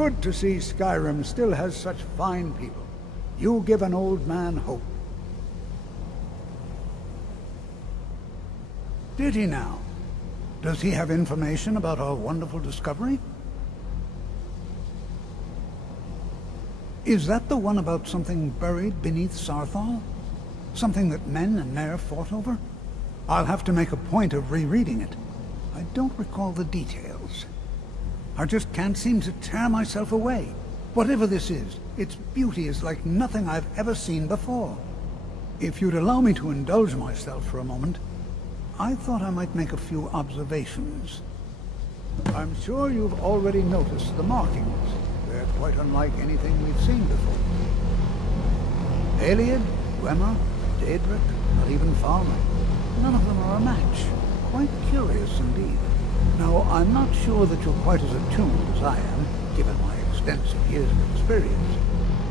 good to see Skyrim still has such fine people. You give an old man hope. Did he now? Does he have information about our wonderful discovery? Is that the one about something buried beneath Sarthal? Something that men and Mare fought over? I'll have to make a point of rereading it. I don't recall the details. I just can't seem to tear myself away. Whatever this is, its beauty is like nothing I've ever seen before. If you'd allow me to indulge myself for a moment, I thought I might make a few observations. I'm sure you've already noticed the markings. They're quite unlike anything we've seen before. Aliad, Gwemmer, Daedric, or even Falmer. None of them are a match. Quite curious indeed. Now, I'm not sure that you're quite as attuned as I am, given my extensive years of experience.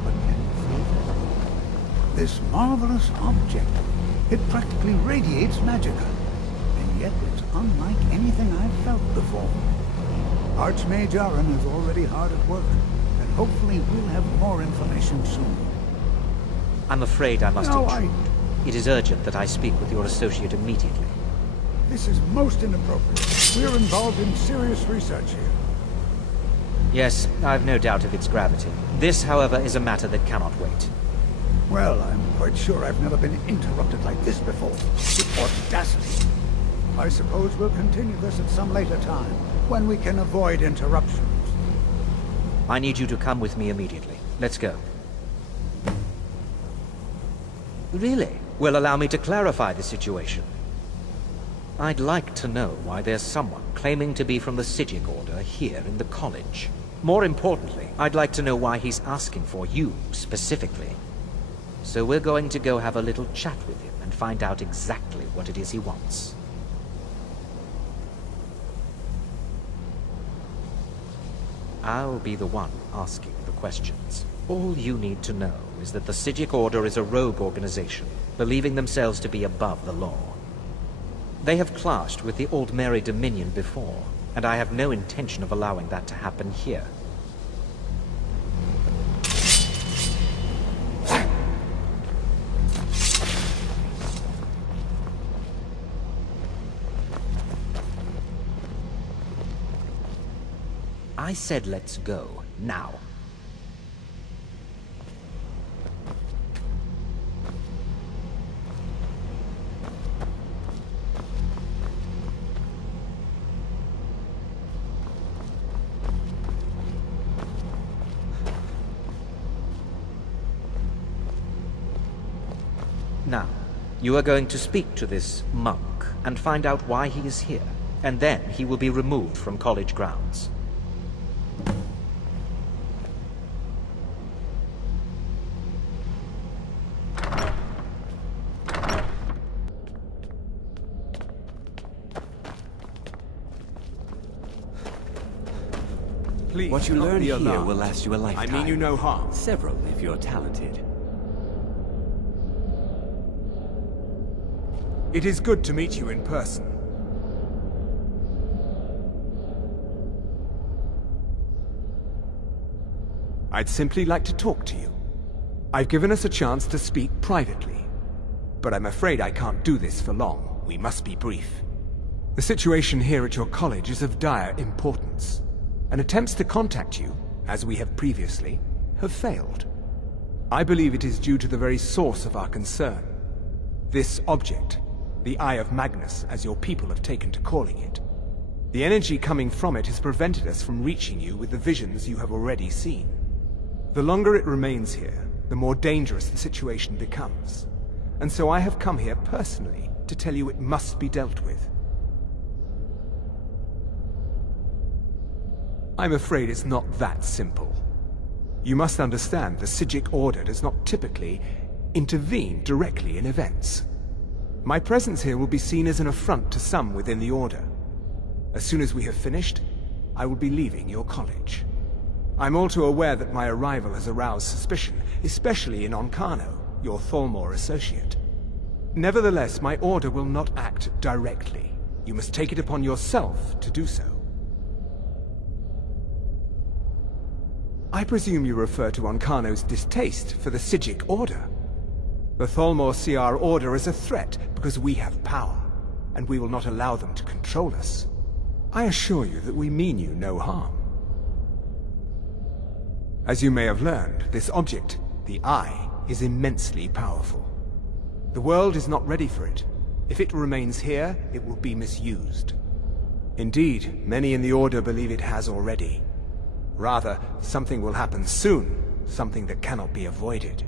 But can you feel that? This marvelous object, it practically radiates magicka. And yet it's unlike anything I've felt before. Archmage Aaron is already hard at work, and hopefully we'll have more information soon. I'm afraid I must No, intrude. It is urgent that I speak with your associate immediately. This is most inappropriate. We're involved in serious research here. Yes, I've no doubt of its gravity. This, however, is a matter that cannot wait. Well, I'm quite sure I've never been interrupted like this before. The audacity. I suppose we'll continue this at some later time, when we can avoid interruptions. I need you to come with me immediately. Let's go. Really? Well, allow me to clarify the situation. I'd like to know why there's someone claiming to be from the Psijic Order here in the college. More importantly, I'd like to know why he's asking for you, specifically. So we're going to go have a little chat with him and find out exactly what it is he wants. I'll be the one asking the questions. All you need to know is that the Psijic Order is a rogue organization, believing themselves to be above the law. They have clashed with the Aldmeri Dominion before, and I have no intention of allowing that to happen here. I said let's go, now. Now, you are going to speak to this monk and find out why he is here, and then he will be removed from college grounds. Please, What you learn here alarmed. will last you a lifetime. I mean you no harm. Several, if you're talented. It is good to meet you in person. I'd simply like to talk to you. I've given us a chance to speak privately, but I'm afraid I can't do this for long. We must be brief. The situation here at your college is of dire importance, and attempts to contact you, as we have previously, have failed. I believe it is due to the very source of our concern. This object, the Eye of Magnus, as your people have taken to calling it. The energy coming from it has prevented us from reaching you with the visions you have already seen. The longer it remains here, the more dangerous the situation becomes. And so I have come here personally to tell you it must be dealt with. I'm afraid it's not that simple. You must understand the Psijic Order does not typically intervene directly in events. My presence here will be seen as an affront to some within the Order. As soon as we have finished, I will be leaving your college. I'm all too aware that my arrival has aroused suspicion, especially in Onkano, your Thalmor associate. Nevertheless, my Order will not act directly. You must take it upon yourself to do so. I presume you refer to Onkano's distaste for the Psijic Order. The Thalmor see our order as a threat because we have power, and we will not allow them to control us. I assure you that we mean you no harm. As you may have learned, this object, the Eye, is immensely powerful. The world is not ready for it. If it remains here, it will be misused. Indeed, many in the Order believe it has already. Rather, something will happen soon, something that cannot be avoided.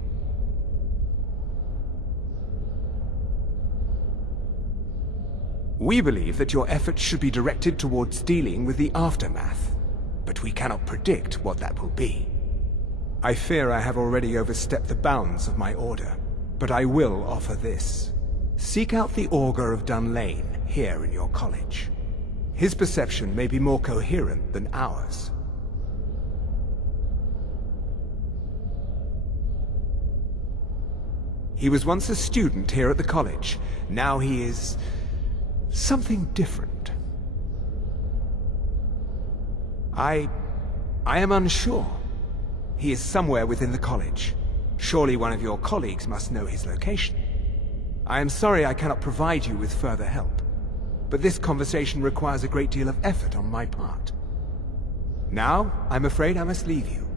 We believe that your efforts should be directed towards dealing with the aftermath, but we cannot predict what that will be. I fear I have already overstepped the bounds of my order, but I will offer this. Seek out the Augur of Dunlane here in your college. His perception may be more coherent than ours. He was once a student here at the college. Now he is something different. I am unsure. He is somewhere within the college. Surely one of your colleagues must know his location. I am sorry I cannot provide you with further help, but this conversation requires a great deal of effort on my part. Now, I'm afraid I must leave you.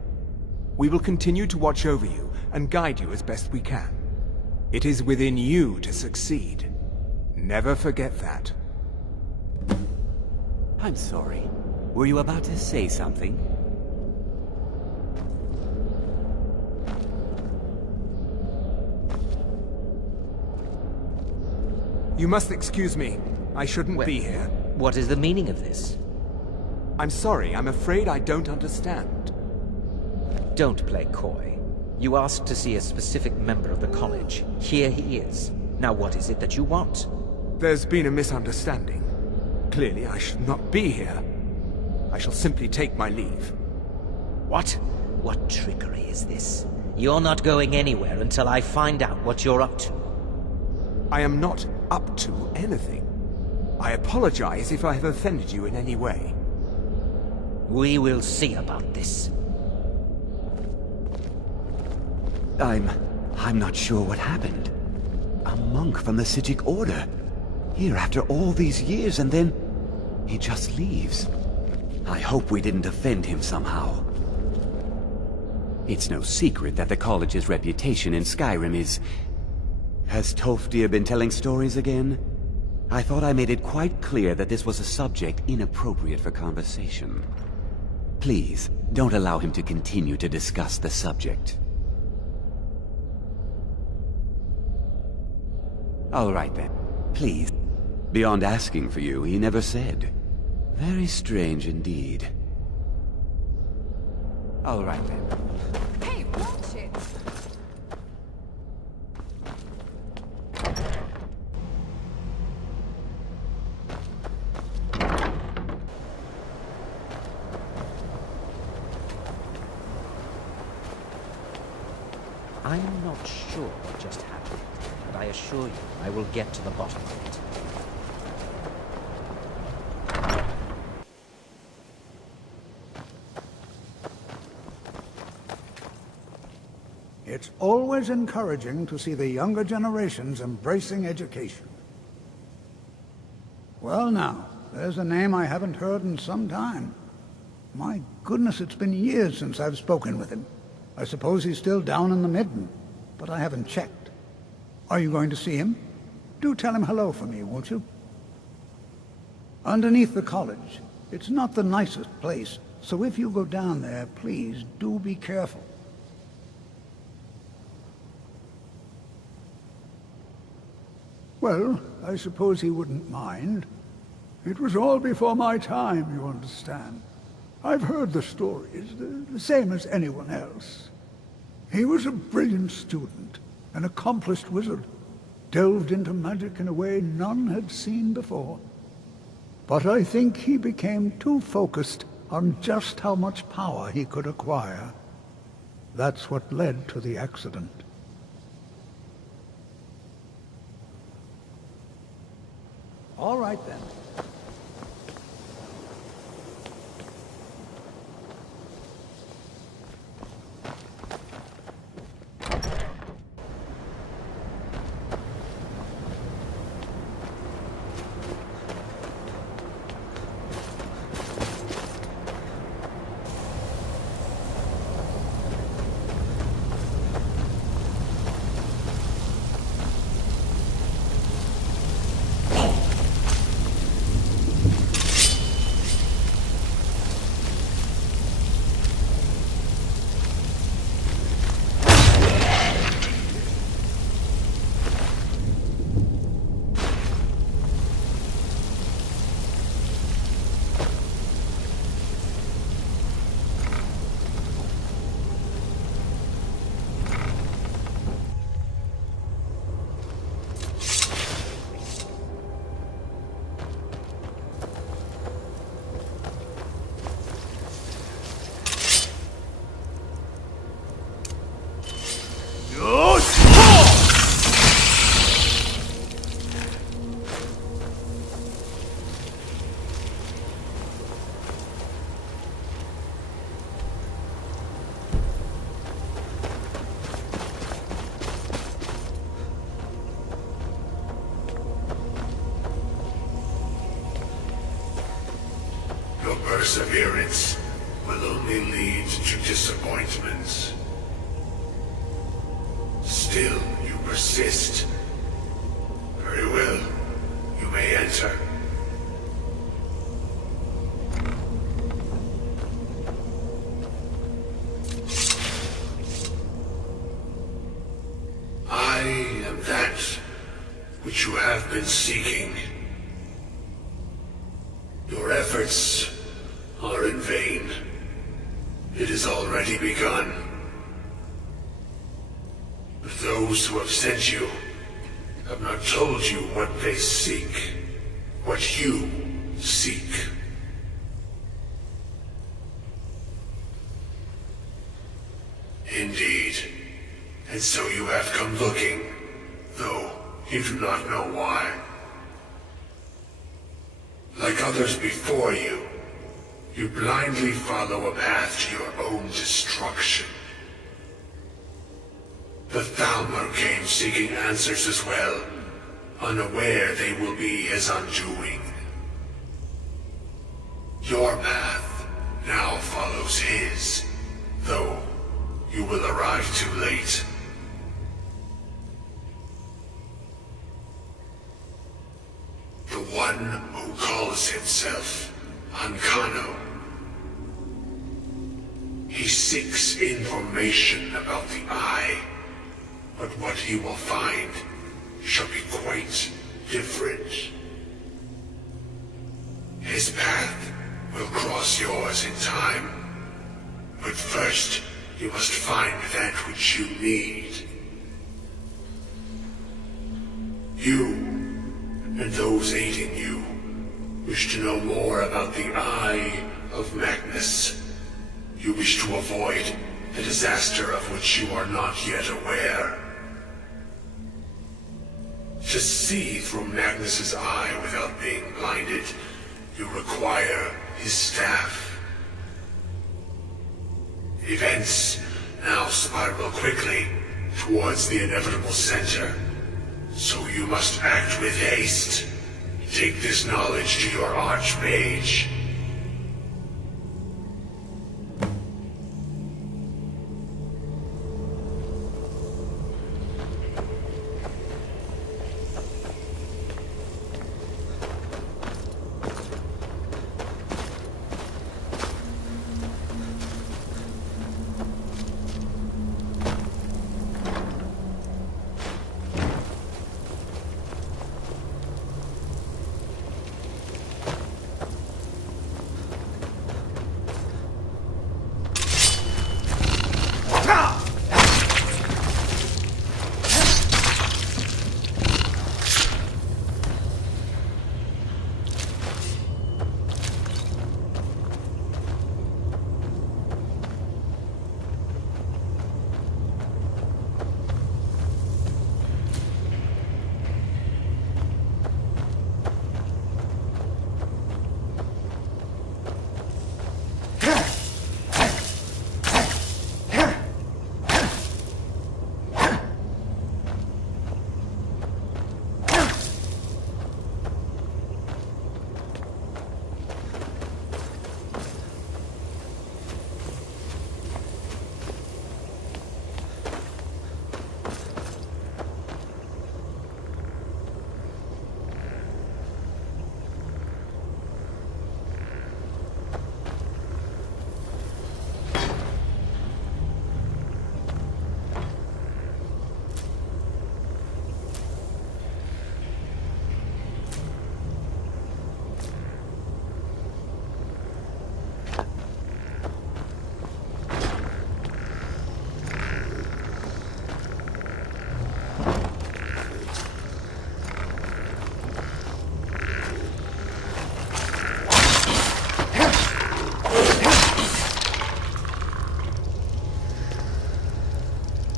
We will continue to watch over you and guide you as best we can. It is within you to succeed. Never forget that. I'm sorry. Were you about to say something? You must excuse me. I shouldn't Well, be here. What is the meaning of this? I'm sorry. I'm afraid I don't understand. Don't play coy. You asked to see a specific member of the college. Here he is. Now what is it that you want? There's been a misunderstanding. Clearly, I should not be here. I shall simply take my leave. What? What trickery is this? You're not going anywhere until I find out what you're up to. I am not up to anything. I apologize if I have offended you in any way. We will see about this. I'm not sure what happened. A monk from the Psijic Order. Here after all these years, and then he just leaves. I hope we didn't offend him somehow. It's no secret that the college's reputation in Skyrim is... Has Toftia been telling stories again? I thought I made it quite clear that this was a subject inappropriate for conversation. Please, don't allow him to continue to discuss the subject. All right then. Please. Beyond asking for you, he never said. Very strange indeed. All right then. Hey, watch it! I'm not sure what just happened, but I assure you I will get to the bottom of it. It's always encouraging to see the younger generations embracing education. Well now, there's a name I haven't heard in some time. My goodness, it's been years since I've spoken with him. I suppose he's still down in the Midden, but I haven't checked. Are you going to see him? Do tell him hello for me, won't you? Underneath the college. It's not the nicest place, so if you go down there, please do be careful. Well, I suppose he wouldn't mind. It was all before my time, you understand. I've heard the stories, the same as anyone else. He was a brilliant student, an accomplished wizard, delved into magic in a way none had seen before. But I think he became too focused on just how much power he could acquire. That's what led to the accident. All right, then. perseverance will only lead to disappointments. Still, you persist. Very well. You may enter. I am that which you have been seeking. Your efforts are in vain. It has already begun. But those who have sent you have not told you what they seek, what you seek. Indeed. And so you have come looking, though you do not know why. Like others before you, you blindly follow a path to your own destruction. The Thalmor came seeking answers as well, unaware they will be his undoing. Your path now follows his, though you will arrive too late. The one who calls himself Ancano. He seeks information about the Eye, but what he will find shall be quite different. His path will cross yours in time, but first you must find that which you need. You and those aiding you wish to know more about the Eye of Magnus. You wish to avoid the disaster of which you are not yet aware. To see through Magnus's eye without being blinded, you require his staff. Events now spiral quickly towards the inevitable center. So you must act with haste. Take this knowledge to your Archmage.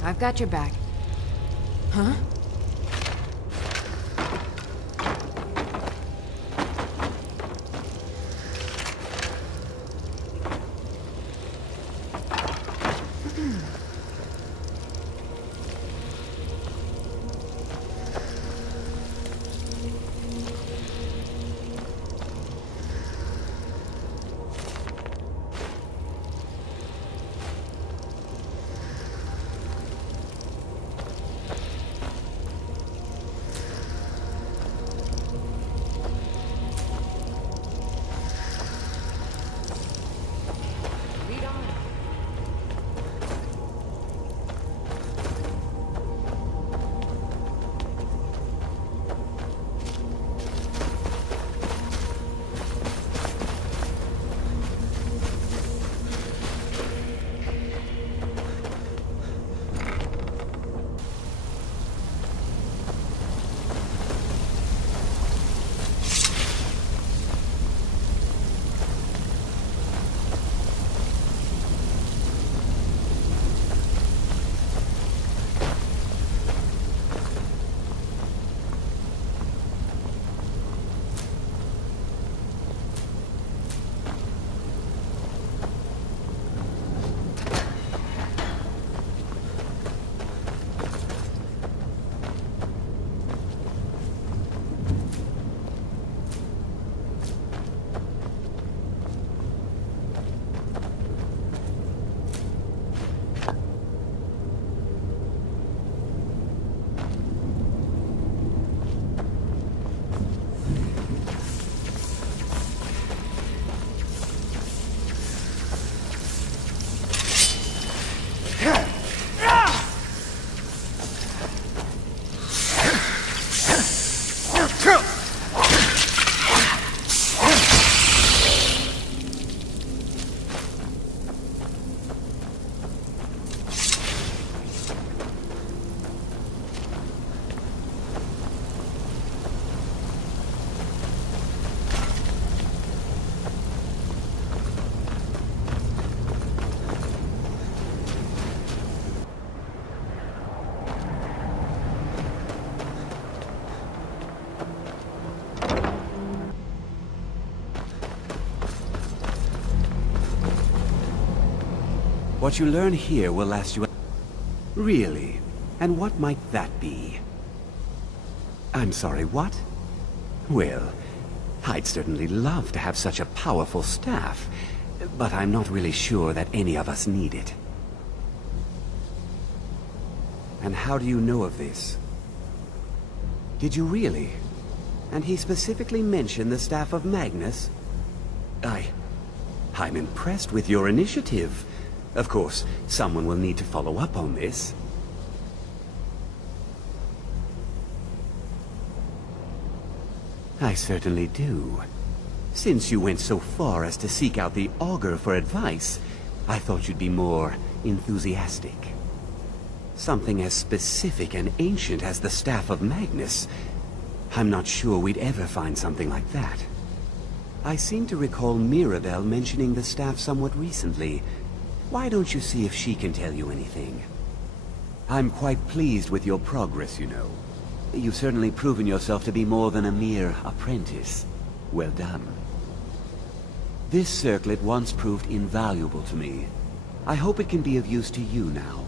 I've got your back. Huh? What you learn here will last you... Really? And what might that be? I'm sorry, what? Well, I'd certainly love to have such a powerful staff, but I'm not really sure that any of us need it. And how do you know of this? Did you really? And he specifically mentioned the staff of Magnus? I'm impressed with your initiative. Of course, someone will need to follow up on this. I certainly do. Since you went so far as to seek out the Augur for advice, I thought you'd be more enthusiastic. Something as specific and ancient as the Staff of Magnus. I'm not sure we'd ever find something like that. I seem to recall Mirabelle mentioning the staff somewhat recently. Why don't you see if she can tell you anything? I'm quite pleased with your progress, you know. You've certainly proven yourself to be more than a mere apprentice. Well done. This circlet once proved invaluable to me. I hope it can be of use to you now.